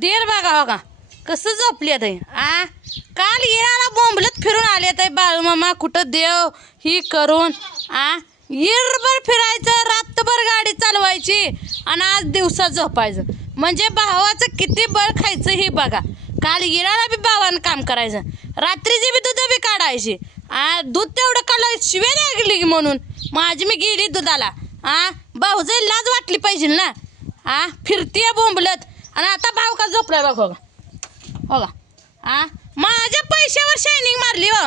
देर बघा बघा. कसं झोपले ते आ? काल येणारा बोंबलत फिरून आले ते बाळमामा कुठं देव ही करून आ? इरभर फिरायचं रात्रभर गाडी चालवायची आणि आज दिवसात झोपायचं. म्हणजे भावाचं किती बळ खायचं हे बघा. काल येणारा बी भावानं काम करायचं. रात्रीची बी दूध बी काढायची. आ? दूध तेवढं काढलं शिवे लागली की म्हणून. माझी मी गेली दुधाला. आ? भाऊजाई लाज वाटली पाहिजे ना. आ? फिरतीये बोंबलत. आणि आता भाव का झोपलाय बघ हो का? आ माझ्या पैशावर शायनिंग मारली हो.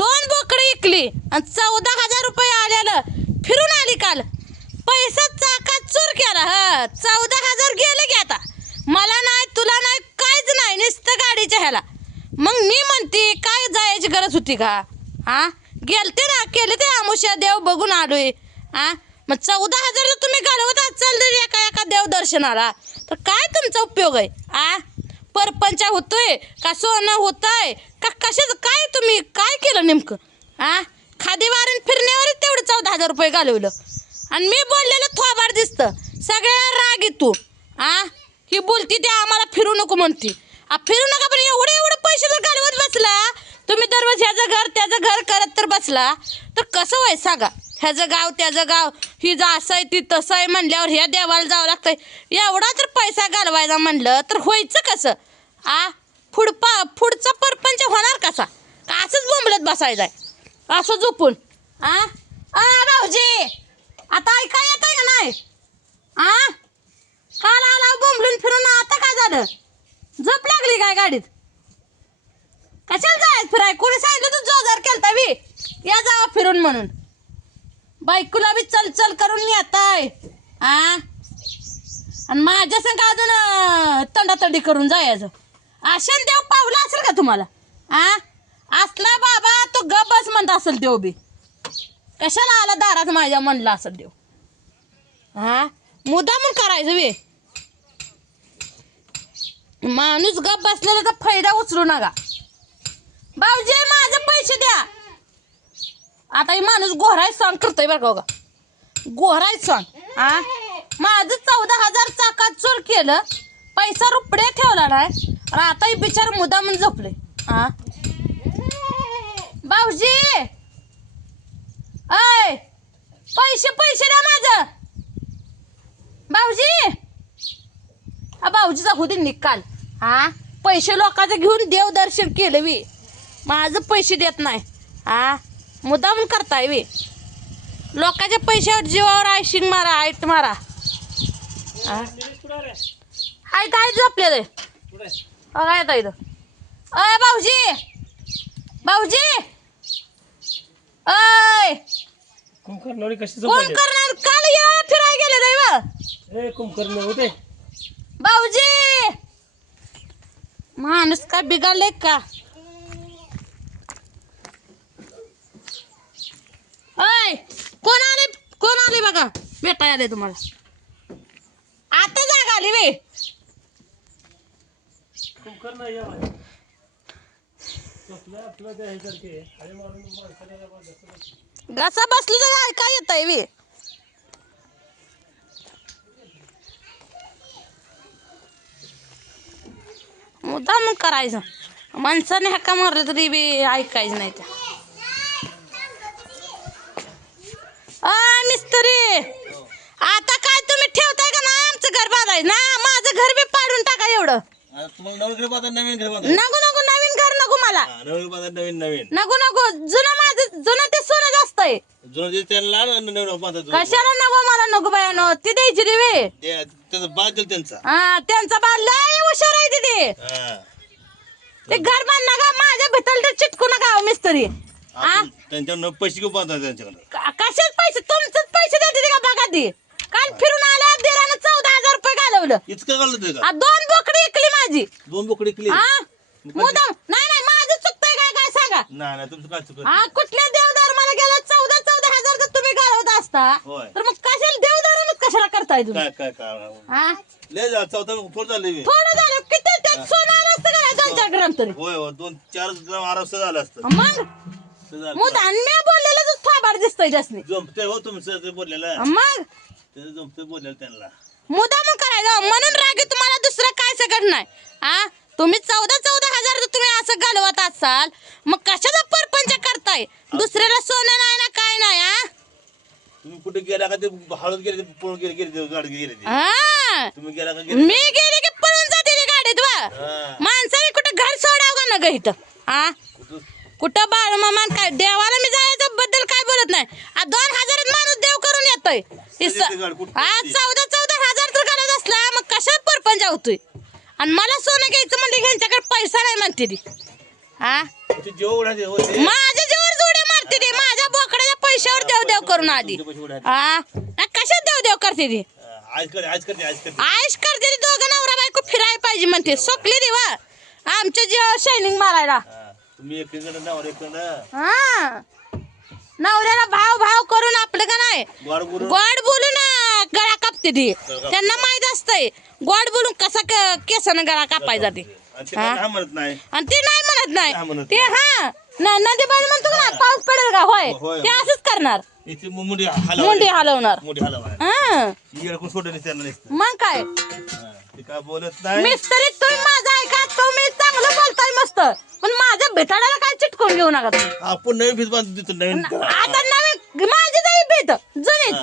दोन बोकडे विकली आणि चौदा हजार रुपये आलेलं फिरून आली काल. पैसा चाकात चूर केला ह. चौदा हजार गेले की आता. मला नाही तुला नाही काहीच नाही नुसतं गाडीच्या ह्याला. मग मी म्हणते काय जायची गरज होती का? हा? गेलते ना केले ते आमुष्या देव बघून आलोय. हा? मग चौदा हजार जर तुम्ही घालवत असाल तर एका एका देवदर्शनाला तर काय तुमचा उपयोग आहे? आ? परपंच होतोय का सोनं होतंय? का कशाच? काय तुम्ही काय केलं नेमकं? आ? खादी वारण फिरण्यावरच तेवढं चौदा हजार रुपये घालवलं. आणि मी बोललेलं थोबाड दिसतं. सगळ्या राग येतो आ? ही बोलती ते आम्हाला फिरू नको म्हणती. आ फिरू नका पण एवढे एवढे पैसे जर घालवत बसला तुम्ही दररोज ह्याचं घर त्याचं घर करत तर बसला तर कसं व्हाय सांगा? ह्याचं गाव त्याचं गाव. ही जा असं आहे ती तसं आहे म्हणल्यावर ह्या देवाला जावं लागतंय. एवढा तर पैसा घालवायचा म्हणलं तर व्हायचं कसं? आ? पुढपा पुढचा परपंच होणार कसा? का असंच बोंबलत बसायचं आहे असं झोपून. आ? आ भाऊजी आता ऐका येत आहे का नाही? आ? काल आला बोंबलून फिरून आता काय झालं? झोप लागली काय गाडीत? कशाला जायच फिराय कोणी सांगितलं तू जोजार केलता वी या जावा फिरून म्हणून. बायकोला बी चल चल करून नेताय आ? आणि माझ्या संग अजून तंडातंडी करून जायचं. आशन देव पावला असेल का तुम्हाला? आ? असला बाबा तो गबस म्हणत असेल देव बी. कशाला आला दारात माझ्या म्हणला असेल देव? हा मुद्दा म्हणून करायचं बे. माणूस गप बसलेला तर फायदा उचलू नका. भाऊजी माझे पैसे द्या. आता हे माणूस घोराय सॉंग करतोय बरं का हो बघा गोहराय सॉंग आ? माझं चौदा हजार चाकात चोर केलं पैसा रुपडे ठेवला नाही आताही आता ही बिचार झोपले हा भाऊजी! अय पैसे पैसे द्या माझं. भाऊजी! भाऊजी जाऊ दे निकाल हा पैसे लोकांचं घेऊन देवदर्शन केलं मी. माझं पैसे देत नाही. हा मुद्दाम करताय वी लोकांच्या पैशावर जीवावर आयशिंग मारा आयट मारा. हा हाय काय झोपले ते काय येतं इथं? अय भाऊजी! भाऊजी! अय कुंभकर्ण कशी कोण झोपले करणार काल या फिराय गेले रे वा ए होते. भाऊजी! माणूस काय बिघडले का अय कोण आले कोण आले बघा भेटाय आले तुम्हाला. आता जाग आली वे घसा बसली तर ऐका येत आहे वे मग करायचं. माणसाने हक्का मारलं तरी बी ऐकायचं नाही त्या आ मिस्त्री आता काय तुम्ही ठेवताय का ना? आमचं घर बांधाय ना माझं घर बी पाडून टाका एवढं. आता तुम्हाला नवीन घर बांधा नवीन घर बांधा नको नको नवीन घर नको मला. हा, नवीन बांधा नवीन नवीन. नको नको जुनं माझं जुनं ते सोनं जास्त आहे. जुनं जे त्यांना लहान नवीन बांधा जुनं. कशाला नको मला नको बायानो ती द्यायची रे ते- त्याचं बाळ दिलं त्यांचा. हा त्यांचा बाल लय हुशार आहे तिथे. हा. ते घर बांधला का माझ्या भितल तर चिटकू नका हो मिस्त्री. हा? आपण त्यांच्याकडनं पैसे घेऊन बांधा त्यांच्याकडनं. क- कशाच पैसे? तुमचंच पैसे देते का बघा ती? काल फिरून आल्या दिरानं चौदा हजार रुपये घालवलं. इतकं घालत ते का? आ, दोन बोकडी इकली माझी. दोन बोकडे क्लिअर हा मुदाम. नाही नाही माझं चुकतंय काय काय सांगा? नाही नाही तुमचं काय चुकत? हा कुठल्या देवधर्माला गेला? चौदा चौदा हजार जर तुम्ही घालवत असता होय. तर मग कशाला देवधर्मच कशाला करताय तुम्ही? काय काय काय? हा लय जा चौथा फोड झाले मी. थोडं झालं. किती? त्यात सोनं आलं असतं का नाही दोन चार ग्राम तरी. होय होय दोन चार ग्राम आरास्त झालं असतं. मग? ते झालं. मुदान मी बोललेलं थोबाड दिसतंय त्यासनी जमते हो तुमचं ते बोललेलं मग? जमते त्यांना. मुद्दाम करायचं म्हणून रागी तुम्हाला दुसरं काय सगळं नाही. आ? तुम्ही चौदा चौदा हजार जर तुम्ही असं घालवत असाल मग कशाचा परपंच करताय? दुसऱ्याला सोनं नाही ना काय नाही आ? तुम्ही कुठे गेला का ते हळद गेले ते पळून गेले गेले ते गाडी गेले ते. हा. तुम्ही गेला का गेले मी गेले की पळून जाते ती गाडीत वा हा. माणसाने कुठं घर सोडावं का ना ग इथं? आ? कुठं कुठं बाळ मामा काय देवाला मी जायचं बद्दल काय बोलत नाही. आ, दोन हजारात माणूस देव करून येतोय. स- कुठं येते? चौदा चौदा हजार तर घालत असला मग कशात परपंच होतोय आणि मला सोनं घ्यायचं म्हणजे ह्यांच्याकडे पैसा नाही म्हणते ती. हा ते होते. माझ्या जेवर जोड्या मारते ती माझ्या बोकड्याच्या पैशावर देव देव करून आधी. हा आ, कशात देव देव करते ती? आज करते आज करते आज करते आयुष करते ती दोघं नवरा बायको फिरायला पाहिजे म्हणते. सोकली देवा आमच्या जीवावर शायनिंग मारायला. तुम्ही एकीकडे नावर एकीकडे हा. नवऱ्याला भाव भाव करून आपलं का नाही? गोड बोलून. गोड बोलून अं, गळा कापते ती. त्यांना माहीत असतंय. गोड बोलून कसा क- केसानं गळा कापाय जाते. आणि ते काय म्हणत नाही. आणि ते नाही म्हणत नाही. ते हा. नदीबाई म्हणतो का ना पाऊस पडेल का? होय. होय. ते असंच करणार. इथे मु- मुंडी हलवा मुंडी हलवणार. मुंडी हलवा हा. इकडे सोडलं नाही त्यांना नुसतं. मग काय? हा. ते काय बोलत नाही. मिस्त्री तुम्ही बोलताय मस्त पण माझ्या भेटाड्याला काय चिटकून घेऊ नका तुम्ही? आपण नवीन बांधतो तिथं नवीन. आता नवीन माझी जाई भीत जुनीच.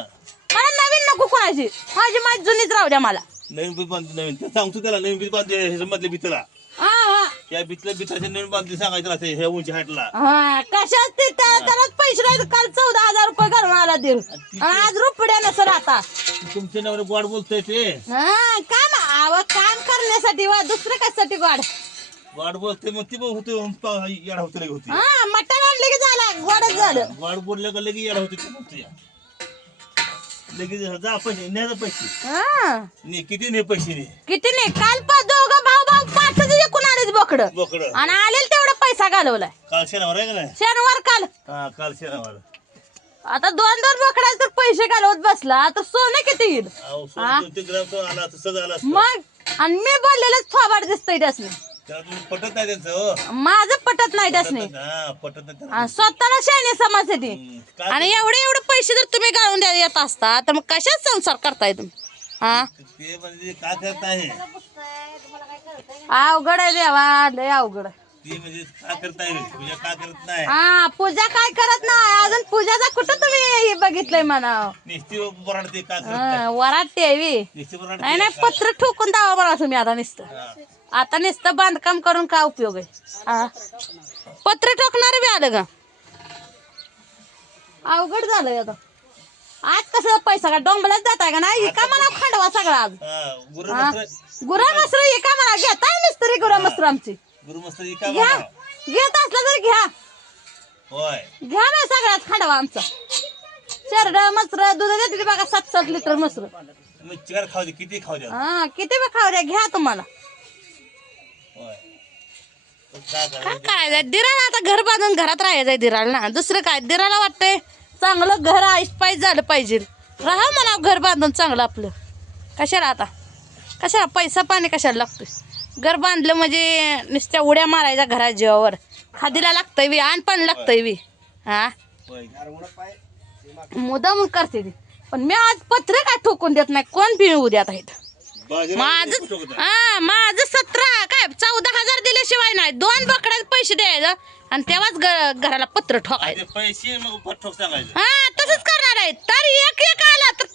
मला नवीन नको कोणाची. माझी माझी जुनीच राहू द्या मला. नवीन फीस बांधतो नवीन. ते सांगतो त्याला नवीन फीस बांधते ह्याच्या मधल्या भीतीला. हा हा. या भीतल्या भीताच्या नवीन बांधते सांगायचं असते ह्या उंची हाटला हा ते त्या- त्यालाच पैसे नाही काल चौदा हजार रुपये घालून आला आणि आज रुपड्या नसर आता. तुमच्या नवरे गोड बोलतोय ते. हा काम आव काम करण्यासाठी वा दुसरं कशासाठी गोड? गोड बोलते मग ती पण होते येडा होते लगे होती. हा मटण आणले की झाला गोडच झालं. गोड बोललं का लगे येडा होते ती. लगेच जा पैसे न्यायचा पैसे. हा. ने किती ने पैसे ने किती नाही काल पा दोघं भाऊ भाऊ आलेच बोकड. बोकड. आणि आलेल तेवढा पैसा घालवलाय. काल शनिवार आहे का नाही? शनिवार काल. हा काल शनिवार. आता दोन दोन बोकडाचे तर पैसे घालवत बसला. तर सोनं किती येईल? अहो, ग्राम आला असतं. मग आणि मी बोललेलंच थोबाड दिसतंय त्यासने. पटत नाही त्यांचं हो. माझं पटत नाही त्यासने. पटत नाही, हा, पटत स्वतःला शाणे समाजसाठी. हम्म, काय आणि एवढे एवढे पैसे जर तुम्ही गाळून द्या येत असता तर मग कशाच संसार करताय तुम्ही? हा? ते म्हणजे काय करत आहे? अवघड आहे देवा लय अवघड आहे. ती म्हणजे काय करत आहे? तुझ्या काय करत नाही? हा पूजा काय करत नाही? अजून पूजाचा कुठं तुम्ही हे बघितलंय म्हणा निस्ती बराडते काय करत नाही? निस्ती बराडते नाही नाही पत्र ठोकून दावा बघा तुम्ही आता नुसतं. हा. आता नुसतं बांधकाम करून काय उपयोग आहे? पत्र ठोकणार बी आलं का अवघड झालंय आता. आज कसं पैसा का डोंबलाच जात आहे का नाही? का मला खांडवा सगळा आज. गुरु? मस्त गुरा मसर हे का मला घेताय मिस्त्री गुरा मसर आमची घ्या. घेत असलं तर घ्या. घ्या ना सगळ्यात खांडवा आमचा. शेरड मसर दूध देते बघा सात सात लिटर मसर. किती खाऊ द्या? हा किती बी खाऊ द्या घ्या तुम्हाला. काय काय करायचं दिराला आता घर बांधून घरात राहायचंय दिराला ना. दुसरं काय? दिराला वाटतंय चांगलं घर आईस पाहिजे झालं पाहिजे. राहा म्हणा घर बांधून चांगलं आपलं. कशाला आता? कशाला? पैसा पाणी कशाला लागतोय? घर बांधलं म्हणजे नुसत्या उड्या मारायच्या घरात जीवावर. खादीला लागतंय बी आण पण लागतंय बी. हा? होय. मुदामून करते ती. पण मी आज पत्र काय ठोकून देत नाही. कोण आता इथं? बाजूला माझं? हा माझं सतरा काय चौदा हजार दिल्याशिवाय नाही. दोन बकड्याचे पैसे द्यायचं आणि तेव्हाच घराला पत्र ठोकायचं. पैसे हा तसंच करणार आहे. तर एक एक आला तर